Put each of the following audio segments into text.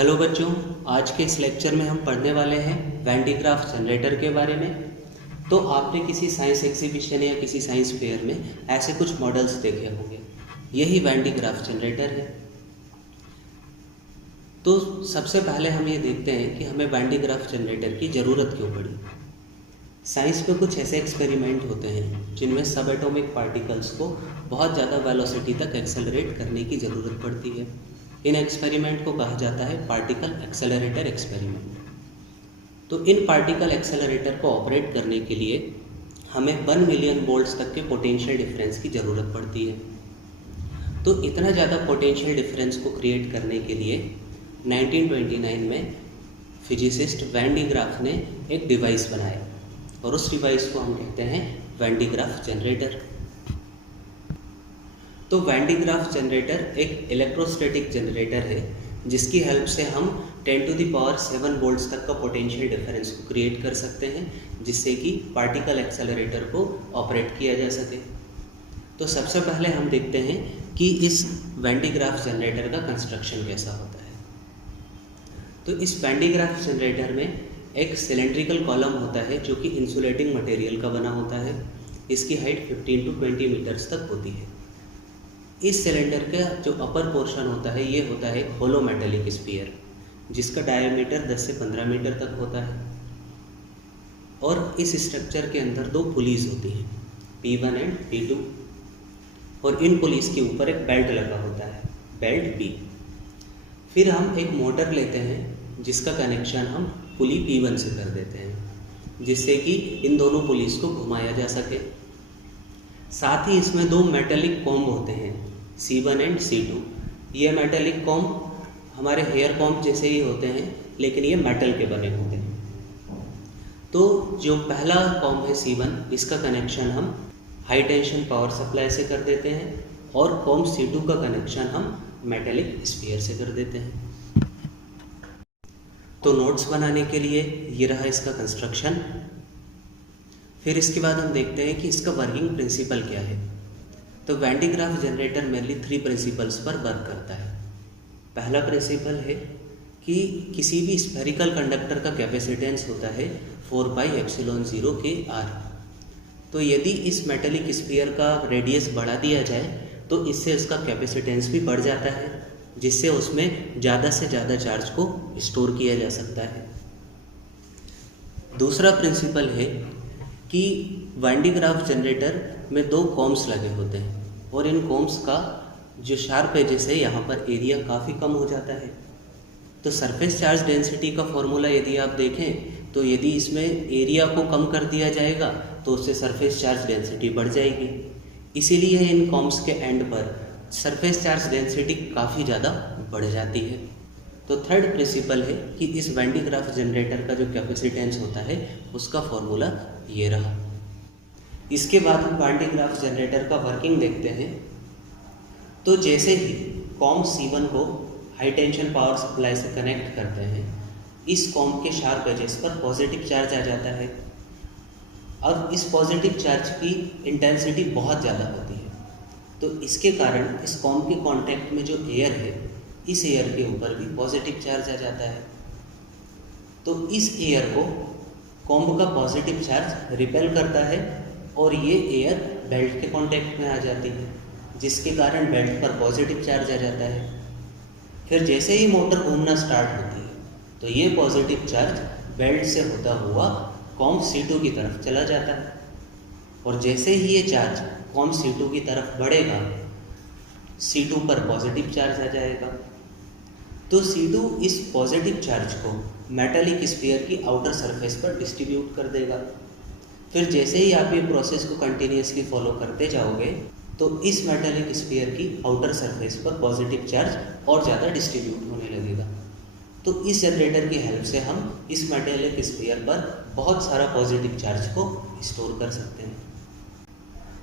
Hello बच्चों, आज के इस लेक्चर में हम पढ़ने वाले हैं वैन डी ग्राफ जनरेटर के बारे में। तो आपने किसी साइंस एग्जीबिशन या किसी साइंस फेयर में ऐसे कुछ मॉडल्स देखे होंगे। यही वैन डी ग्राफ जनरेटर है। तो सबसे पहले हम ये देखते हैं कि हमें वैन डी ग्राफ जनरेटर की ज़रूरत क्यों पड़ी। साइंस में कुछ ऐसे एक्सपेरिमेंट होते हैं जिनमें सब एटॉमिक पार्टिकल्स को बहुत ज़्यादा वेलोसिटी तक एक्सेलरेट करने की ज़रूरत पड़ती है। इन एक्सपेरिमेंट को कहा जाता है पार्टिकल एक्सेलरेटर एक्सपेरिमेंट। तो इन पार्टिकल एक्सेलरेटर को ऑपरेट करने के लिए हमें 1 मिलियन वोल्ट्स तक के पोटेंशियल डिफरेंस की ज़रूरत पड़ती है। तो इतना ज़्यादा पोटेंशियल डिफरेंस को क्रिएट करने के लिए 1929 में फिजिसिस्ट वैन डी ग्राफ ने एक डिवाइस बनाया और उस डिवाइस को हम कहते हैं वैन डी ग्राफ जनरेटर। तो वैन डी ग्राफ जनरेटर एक इलेक्ट्रोस्टैटिक जनरेटर है जिसकी हेल्प से हम 10⁻⁷ वोल्ट्स तक का पोटेंशियल डिफरेंस को क्रिएट कर सकते हैं, जिससे कि पार्टिकल एक्सेलरेटर को ऑपरेट किया जा सके। तो सबसे पहले हम देखते हैं कि इस वैन डी ग्राफ जनरेटर का कंस्ट्रक्शन कैसा होता है। तो इस वैन डी ग्राफ जनरेटर में एक सिलेंड्रिकल कॉलम होता है जो कि इंसुलेटिंग मटेरियल का बना होता है। इसकी हाइट 15 to 20 मीटर्स तक होती है। इस सिलेंडर का जो अपर पोर्शन होता है ये होता है होलो मेटेलिक स्फीयर, जिसका डायमीटर 10 से 15 मीटर तक होता है। और इस स्ट्रक्चर के अंदर 2 पुलीज होती हैं, P1 एंड P2, और इन पुलीज के ऊपर एक बेल्ट लगा होता है, बेल्ट B। फिर हम एक मोटर लेते हैं जिसका कनेक्शन हम पुली P1 से कर देते हैं, जिससे कि इन दोनों पुलीज को घुमाया जा सके। साथ ही इसमें 2 मेटेलिक कॉम्ब होते हैं, C1 एंड C2। ये मेटेलिक कॉम्ब हमारे हेयर कॉम्ब जैसे ही होते हैं, लेकिन ये मेटल के बने होते हैं। तो जो पहला कॉम्ब है C1, इसका कनेक्शन हम हाई टेंशन पावर सप्लाई से कर देते हैं, और कॉम्ब C2 का कनेक्शन हम मेटेलिक स्फीयर से कर देते हैं। तो नोट्स बनाने के लिए ये रहा इसका कंस्ट्रक्शन। फिर इसके बाद हम देखते हैं कि इसका वर्किंग प्रिंसिपल क्या है। तो Van de Graaff generator mainly 3 principles पर वर्क करता है। पहला प्रिंसिपल है कि किसी भी स्फेरिकल कंडक्टर का कैपेसिटेंस होता है 4πε0 kr। तो यदि इस मेटेलिक स्फीयर का रेडियस बढ़ा दिया जाए तो इससे इसका कैपेसिटेंस भी बढ़ जाता है, जिससे उसमें ज़्यादा से ज़्यादा चार्ज को स्टोर किया जा सकता है। दूसरा प्रिंसिपल है कि वैन डी ग्राफ जनरेटर में 2 कॉम्स लगे होते हैं, और इन कॉम्स का जो शार्प एजेस है यहाँ पर एरिया काफ़ी कम हो जाता है। तो सरफेस चार्ज डेंसिटी का फॉर्मूला यदि आप देखें तो यदि इसमें एरिया को कम कर दिया जाएगा तो उससे सरफेस चार्ज डेंसिटी बढ़ जाएगी। इसीलिए इन कॉम्स के एंड पर सरफेस चार्ज डेंसिटी काफ़ी ज़्यादा बढ़ जाती है। तो थर्ड प्रिंसिपल है कि इस वैन डी ग्राफ जनरेटर का जो कैपेसिटेंस होता है उसका फॉर्मूला ये रहा। इसके बाद हम वैन डी ग्राफ जनरेटर का वर्किंग देखते हैं। तो जैसे ही कॉम्ब C1 को हाई टेंशन पावर सप्लाई से कनेक्ट करते हैं, इस कॉम्ब के शार्प एजेस पर पॉजिटिव चार्ज आ जाता है। अब इस पॉजिटिव चार्ज की इंटेंसिटी बहुत ज़्यादा होती है, तो इसके कारण इस कॉम्ब के कांटेक्ट में जो एयर है, इस एयर के ऊपर भी पॉजिटिव चार्ज आ जाता है। तो इस एयर को कॉम्ब का पॉजिटिव चार्ज रिपेल करता है और ये एयर बेल्ट के कांटेक्ट में आ जाती है, जिसके कारण बेल्ट पर पॉजिटिव चार्ज आ जाता है। फिर जैसे ही मोटर घूमना स्टार्ट होती है तो ये पॉजिटिव चार्ज बेल्ट से होता हुआ कॉम्ब C2 की तरफ चला जाता है, और जैसे ही ये चार्ज कॉम्ब C2 की तरफ बढ़ेगा, C2 पर पॉजिटिव चार्ज आ जाएगा। तो C2 इस पॉजिटिव चार्ज को मेटेलिक स्फीयर की आउटर सरफेस पर डिस्ट्रीब्यूट कर देगा। फिर जैसे ही आप ये प्रोसेस को कंटिन्यूसली फॉलो करते जाओगे तो इस मेटेलिक स्फीयर की आउटर सरफेस पर पॉजिटिव चार्ज और ज़्यादा डिस्ट्रीब्यूट होने लगेगा। तो इस जनरेटर की हेल्प से हम इस मेटेलिक स्फीयर पर बहुत सारा पॉजिटिव चार्ज को स्टोर कर सकते हैं।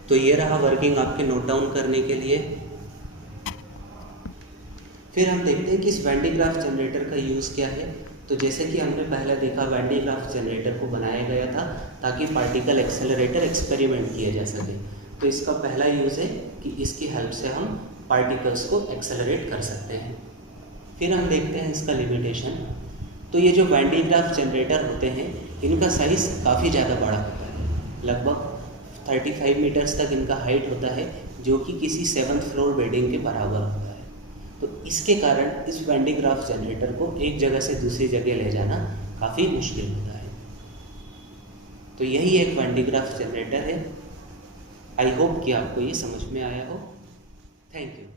तो ये रहा वर्किंग आपके नोट डाउन करने के लिए। फिर हम देखते हैं कि इस वैन डी ग्राफ जनरेटर का यूज़ क्या है। तो जैसे कि हमने पहले देखा, वैन डी ग्राफ जनरेटर को बनाया गया था ताकि पार्टिकल एक्सेलरेटर एक्सपेरिमेंट किया जा सके। तो इसका पहला यूज़ है कि इसकी हेल्प से हम पार्टिकल्स को एक्सेलरेट कर सकते हैं। फिर हम देखते हैं इसका लिमिटेशन। तो ये जो वैन डी ग्राफ जनरेटर होते हैं इनका साइज़ काफ़ी ज़्यादा बड़ा होता है, लगभग 35 मीटर्स तक इनका हाइट होता है, जो कि किसी 7th फ्लोर बिल्डिंग के बराबर होता है। तो इसके कारण इस वैन डी ग्राफ जनरेटर को एक जगह से दूसरी जगह ले जाना काफ़ी मुश्किल होता है। तो यही एक वैन डी ग्राफ जनरेटर है। आई होप कि आपको ये समझ में आया हो। Thank you.